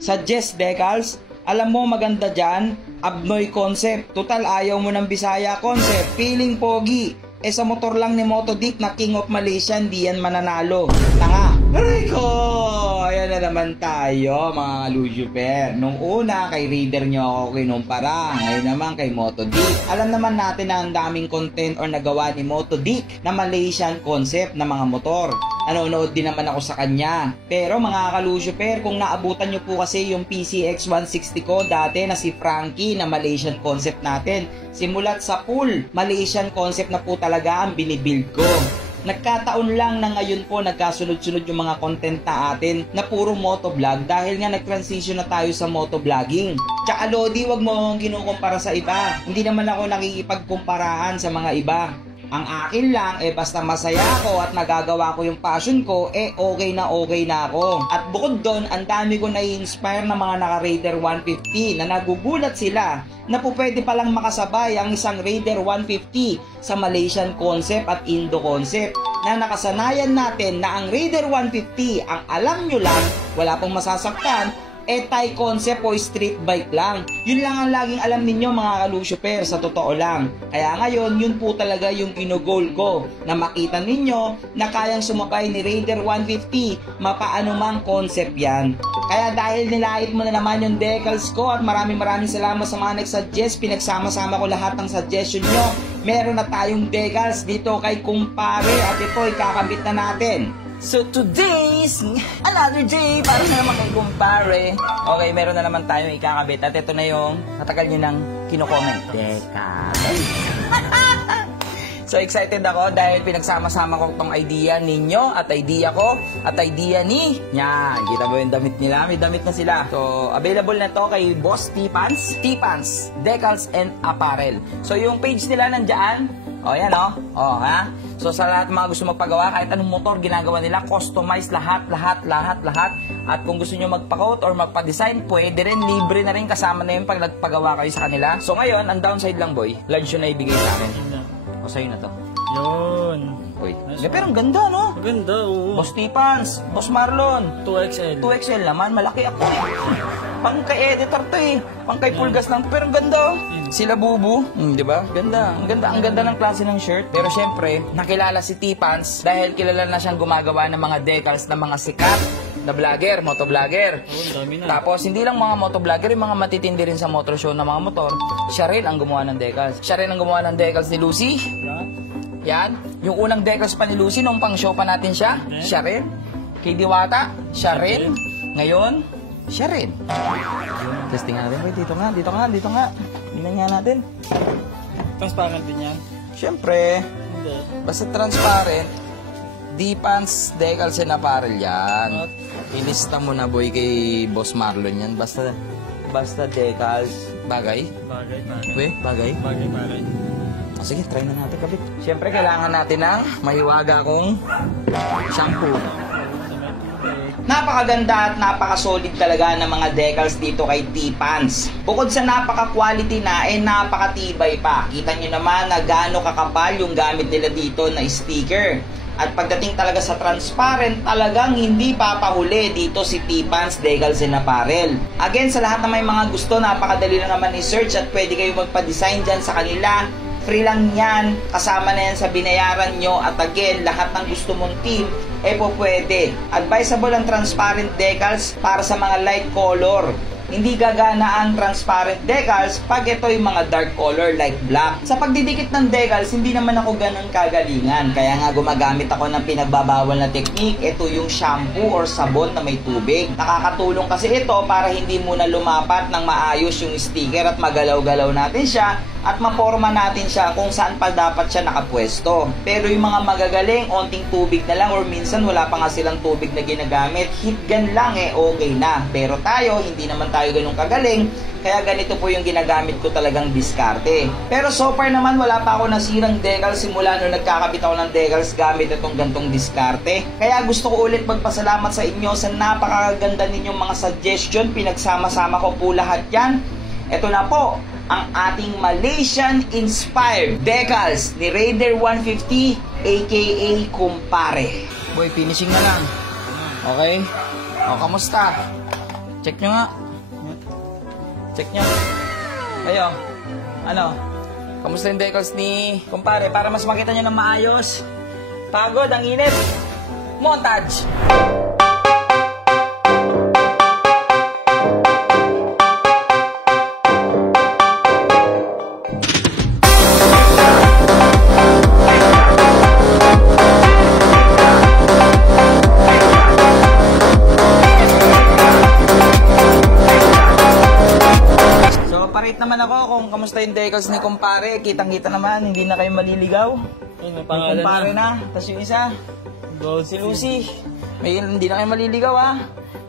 Suggest decals. Alam mo maganda dyan, Abnoy concept. Total ayaw mo ng Bisaya concept. Feeling pogi. Sa motor lang ni Motodick na King of Malaysia, di yan mananalo. Tanga. Aray ko! Ayan na naman tayo mga Lucifer. Nung una kay reader nyo ako kinumpara. Ngayon naman kay Motodick. Alam naman natin na ang daming content or nagawa ni Motodick na Malaysian concept na mga motor. Nanonood din naman ako sa kanya. Pero mga ka-Lucifer, kung naabutan nyo po kasi yung PCX 160 ko dati na si Frankie na Malaysian concept natin. Simulat sa pool, Malaysian concept na po talaga ang binibuild ko. Nagkataon lang na ngayon po nagkasunod-sunod yung mga content na atin na puro motovlog dahil nga nag-transition na tayo sa motovlogging. Tsaka Lodi, wag mo akong kinukumpara sa iba. Hindi naman ako nakikipagkumparahan sa mga iba. Ang akin lang, basta masaya ako at nagagawa ko yung passion ko, okay na ako. At bukod doon, ang dami ko na-inspire na mga naka-Raider 150 na nagugulat sila na po pwede palang makasabay ang isang Raider 150 sa Malaysian concept at Indo concept. Na nakasanayan natin na ang Raider 150, ang alam nyo lang, wala pong masasaktan, Thai concept o street bike lang. Yun lang ang laging alam ninyo mga ka-Lucifer, sa totoo lang. Kaya ngayon, yun po talaga yung ginugol ko, na makita ninyo na kayang sumabay ni Raider 150 mapaano mang concept yan. Kaya dahil nilait mo na naman yung decals ko at maraming salamat sa mga nag-suggest, pinagsama-sama ko lahat ng suggestion nyo. Meron na tayong decals dito kay kumpare at ito ikakabit na natin. So today's another day para na naman kay kumpare. Okay, meron na naman tayong ikakabit at ito na yung matagal nyo nang kino-comment. Decals. So excited ako dahil pinagsama-sama ko itong idea ninyo at idea ko at idea ni yan. Kita mo yung damit nila? May damit na sila. So available na to kay Boss T-Pants. T-Pants, Decals and Apparel. So yung page nila nandyan. O yan o. O ha. So sa lahat mga gusto magpagawa, kahit anong motor ginagawa nila, customize lahat. At kung gusto nyo magpa-coat or magpa-design, pwede rin, libre na rin, kasama na yun pag nagpagawa kayo sa kanila. So ngayon, ang downside lang boy, large yun na ibigay sa akin. O sa'yo na to. Yun. Uy, pero ang ganda no? Ang ganda, oo. Boss T-Pants, Boss Marlon. 2XL. 2XL naman, malaki ako. Pang kay editor to eh. Pang kay full gas lang. Pero ang ganda oh. Sila Bubu, di ba? Ganda. Ang ganda ng klase ng shirt. Pero syempre, nakilala si T-Pants dahil kilala na siyang gumagawa ng mga decals ng mga sikat na vlogger, motovlogger. Tapos hindi lang mga motovlogger, yung mga matitindi rin sa motor show na mga motor, siya rin ang gumawa ng decals. Siya rin ang gumawa ng decals ni Lucy. Yan. Yung unang decals pa ni Lucy nung pang show pa natin siya, siya rin. Kay Diwata, siya rin. Ngayon, siya rin. Testing natin. Wait, dito nga. Tingnan nga natin. Transparent din yan? Siyempre. Hindi. Basta transparent. T-Pants, Decals and Apparel yan. Ilista mo na boy kay Boss Marlon yan. Basta Decals. Bagay? Bagay. O sige, try na natin kabit. Siyempre, kailangan natin ng mahiwaga kong shampoo. Napakaganda at napaka-solid talaga ng mga decals dito kay T-Pants. Bukod sa napaka-quality na, napakatibay pa. Kita nyo naman na gaano kakapal yung gamit nila dito na sticker. At pagdating talaga sa transparent, talagang hindi papahuli dito si T-Pants, Decals and Apparel. Again, sa lahat na may mga gusto, napakadali na naman i-search at pwede kayo magpa-design dyan sa kanila. Free lang yan, kasama na yan sa binayaran nyo. At again, lahat ng gusto mong team, po pwede. Advisable ang transparent decals para sa mga light color. Hindi gagana ang transparent decals pag ito yung mga dark color like black. Sa pagdidikit ng decals, hindi naman ako ganun kagalingan. Kaya nga gumagamit ako ng pinagbabawal na technique. Ito yung shampoo or sabon na may tubig. Nakakatulong kasi ito para hindi muna lumapat ng maayos yung sticker at magalaw-galaw natin siya at maporma natin siya kung saan pa dapat siya nakapwesto. Pero yung mga magagaling, onting tubig na lang or minsan wala pa nga silang tubig na ginagamit, heat gun lang okay na. Pero tayo, hindi naman tayo ganun kagaling, kaya ganito po yung ginagamit ko talagang diskarte. Pero so far naman, wala pa ako nasirang decals simula nung nagkakabit ako ng decals gamit itong gantong diskarte. Kaya gusto ko ulit magpasalamat sa inyo sa napakaganda ninyong mga suggestion. Pinagsama-sama ko po lahat yan. Ito na po ang ating Malaysian-inspired decals ni Raider 150 aka Kumpare. Boy, finishing na lang. Okay? O, kamusta? Check nyo nga. Check nyo. Kayo, ano? Kamusta yung decals ni kumpare? Para mas makita nyo ng maayos. Pagod, ang init. Montage! Parate naman ako kung kamusta yung decals ni kumpare. Kitang-kita naman, hindi na kayo maliligaw. Yun, may Yung pangalan kumpare na. na. Tapos yung isa, Gold si Lucy. Hindi na kayo maliligaw ha.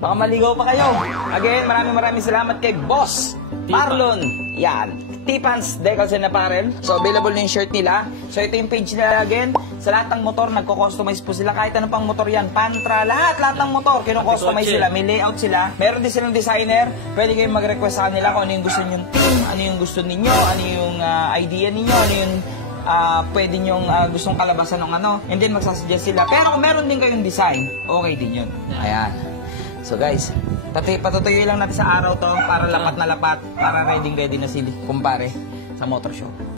Baka maligaw pa kayo. Again, maraming salamat kay Boss Marlon. Yan. Tipans Decals and Apparel. So, available na yung shirt nila. So, ito yung page nila again. Sa lahat ng motor, nagko-customize po sila. Kahit ano pang motor yan. Pantra, lahat ng motor. Kino-customize sila. May layout sila. Meron din silang designer. Pwede kayong mag-request sa kanila kung ano yung gusto ninyong team, ano yung gusto ninyo, ano yung idea ninyo, ano yung pwede nyong gustong kalabasan ng ano. And then, magsasuggest sila. Pero kung meron din kayong design, okay din yun. Ayan. So guys, patutuloy lang natin sa araw to para lapat na lapat, para ready na sila kumpare sa motor show.